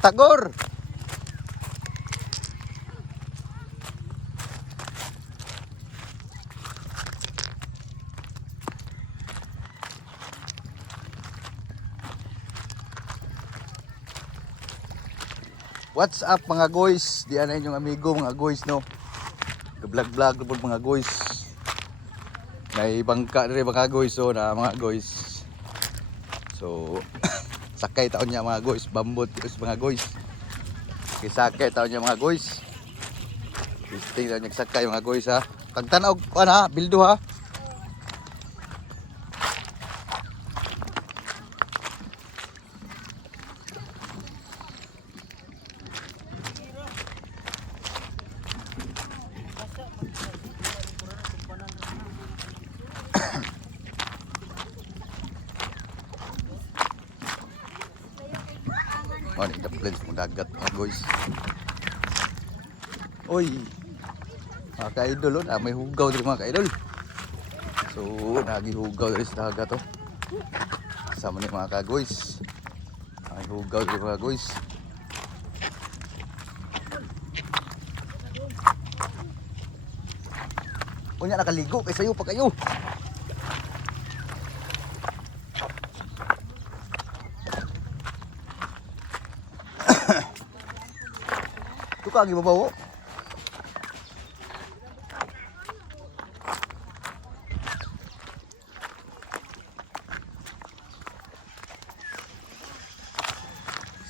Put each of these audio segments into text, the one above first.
Tagor. What's up mga guys? Diyan na inyong amigo mga guys no. Vlog po mga guys. May bangka rin mga guys so na mga guys. So sakay taon niya mga guys, bambot mga guys. Kisakay taon niya mga guys. Listing taon niya sakay mga guys ha. Kagtanaw ko na, bildo ha. Oh, ni daplens mo dagat mga guys. Oy. Mga ka-idol, may hugaw din mga ka-idol. So, nagihugaw din sa dagat to. Sama ni mga ka-guys. May hugaw din mga guys. Unya nakaligo kay sayo pa kayo. Tuka gi babawo.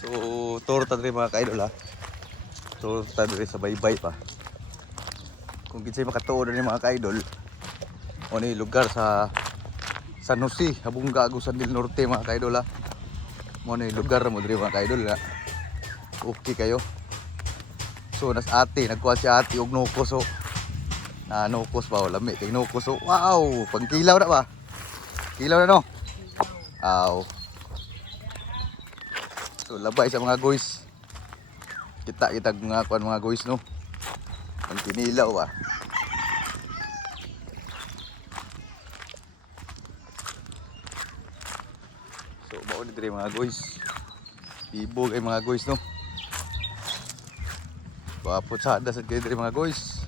So, torta diri mga ka-idol ha. Torta diri sa baybay pa. Kung kinsay makatuod ni mga ka-idol, o ni lugar sa San Jose, Habunga, Agusan del Norte mga ka-idol ha. Mo ni lugar mo diri mga ka-idol ha. Okay kayo. So nas ate, nagkuha si ate og nukos so. Na nukos ba lami kay nukos so. Wow, pangkilaw na ba? Kilaw na no. Aw. So labay sa mga guys. Kita mga kuan mga guys no. Ang kinilaw ba. So mao ni diri mga guys. Ibo kay mga guys no. Wapot sa hadas at kayo diri mga guys.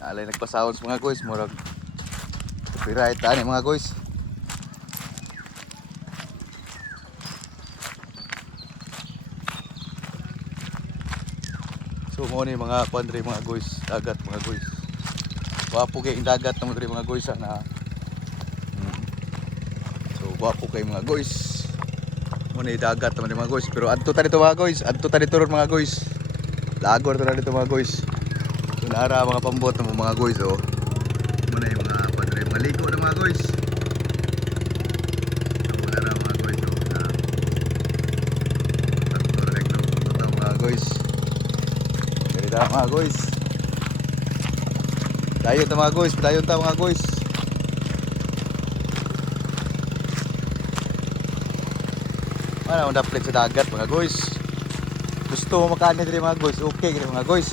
Alay nagpasawon sa mga guys. Murag copyright ani mga guys. So mo ni mga pandre mga guys. Dagat mga guys. Wapo kay dagat na diri mga guys na. So wapo kay mga guys. Mo ni dagat naman mga guys. Pero adto ta dito mga guys. Adto ta dito ron mga guys. Lagor na dito mga guys. Kung naara mga pambot ng mga guys oh. Muna yung mga padre, mga ligo na mga guys. So naara mga guys oh. Correct oh. Mga guys. Ganito mga guys. Dayon ta mga guys. Dayon ta mga guys. Ano ang daplit sa dagat mga guys. Gusto mo makanin diri mga guys, okay gini mga guys.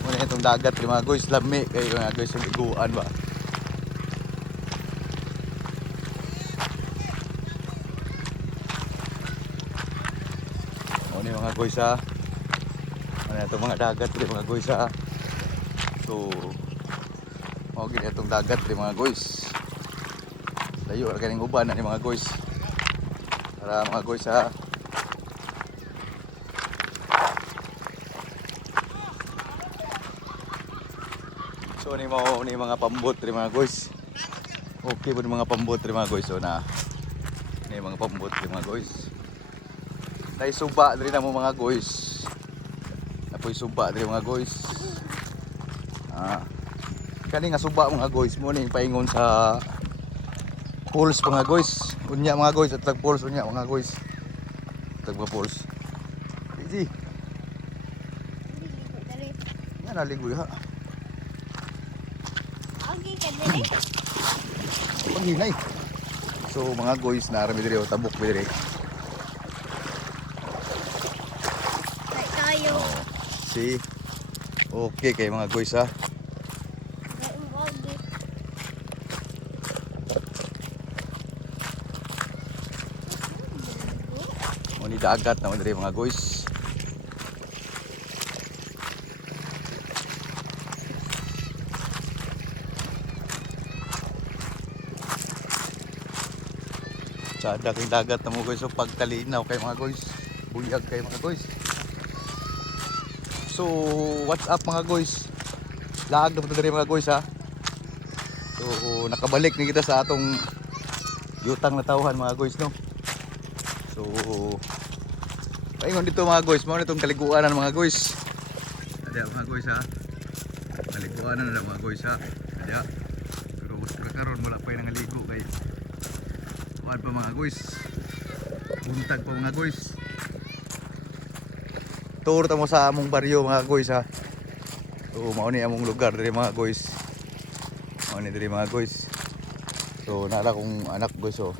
Muna itong dagat diri mga guys, lami kayo mga guys, liguan ba. Muna mga guys ha. Muna itong mga dagat diri mga guys ha. So, mau gini itong dagat diri mga guys. Layo ra kaning uban na ni mga guys. Para mga guys ha. So ni mga pambot ri mga guys. Okay po ni mga pambot ri mga guys so na ni mga pambot ri mga guys. Dai suba diri na mo mga guys. Napoy suba diri mga guys. Kani nga suba mga guys mo ni paingon sa pools mga guys. Unya mga guys at tag pools unya mga guys. Tag mga pools. Easy. Yan naligo ha. Paghinay. So mga guys narami diri tabok diri. Tayo. See. Okay kay mga guys ha. Mo ni dagat naman diri mga guys. Sada kay dagat na mo guys, so pagkalinaw kay mga guys, buyag kay mga guys. So what's up mga guys, laag na po diri mga guys ha. So nakabalik ni kita sa atong yutang na tawhan mga guys no. So paingon dito mga guys, mao nitong kaliguan ng mga guys. Ada mga guys ha, kaliguan na mga guys ha. Ada pero karon wala pa nang ligo kay pa mga guys, buntag pa mga guys. Tour ta mo sa among baryo mga guys ha. So mao ni among lugar diri mga guys, mao ni diri mga guys. So nara kong anak guys oh,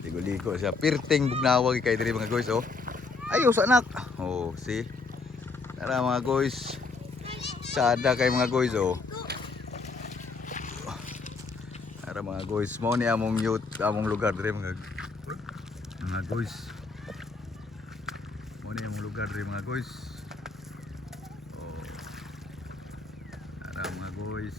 ligo-ligo siya, pirting bugnawag kay diri mga guys oh. Ayo sa anak oh, see nara mga guys, sada kay mga guys oh. Para mga guys, mo ni among youth, among lugar diri mga guys. Mo ni among lugar diri mga guys. Oh. Para mga guys.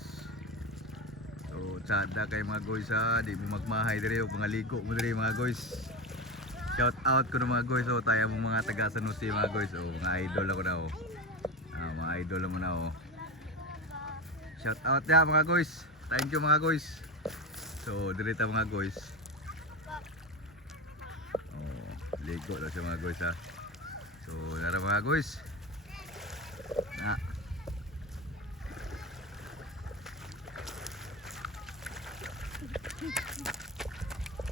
So, tsada kay mga guys ha, di mo magmahay diri og mga ligo mo diri mga guys. Shout out ko na mga guys, oh, tayo mong mga taga Sanusi mga guys, oh, mga idol ako na oh. Mga idol mo na oh. Shout out ya mga guys. Thank you mga guys. So, dirita mga guys. Oh, ligo lang siya mga guys ha. So, nara mga guys. Na.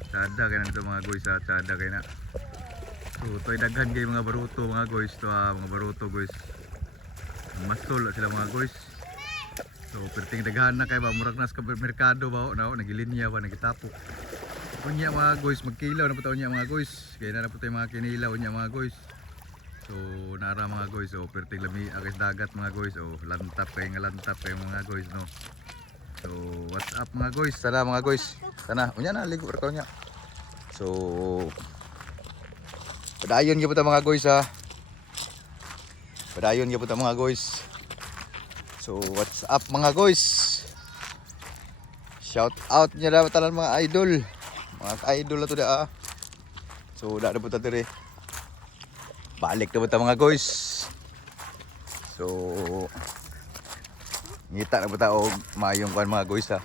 Tsada kaya na ito mga guys ha. Tsada kaya na. So, to'y daghan kayo mga baruto mga guys. Ito ha, mga baruto guys. Mastol sila mga guys. So perting daghan na kay ba murag nas ka merkado ba na nagilinya ba nagitapok. Unya mga guys, magkilaw na po taon niya mga guys. Kaya na po tayo mga kinilaw niya mga guys. So nara mga guys, so perting lami agis dagat mga guys. So lantap kay nga lantap kay mga guys no. So what's up mga guys? Sana mga guys. Sana unya na ligo ra ko niya. So padayon gyud po ta mga guys ha. Padayon gyud po ta mga guys. So what's up mga guys? Shout out niya dapat tanan mga idol. Mga idol na to da. So dada po ta diri. Balik na po ta mga guys. So ngita na po ta og mayong kan mga guys ha.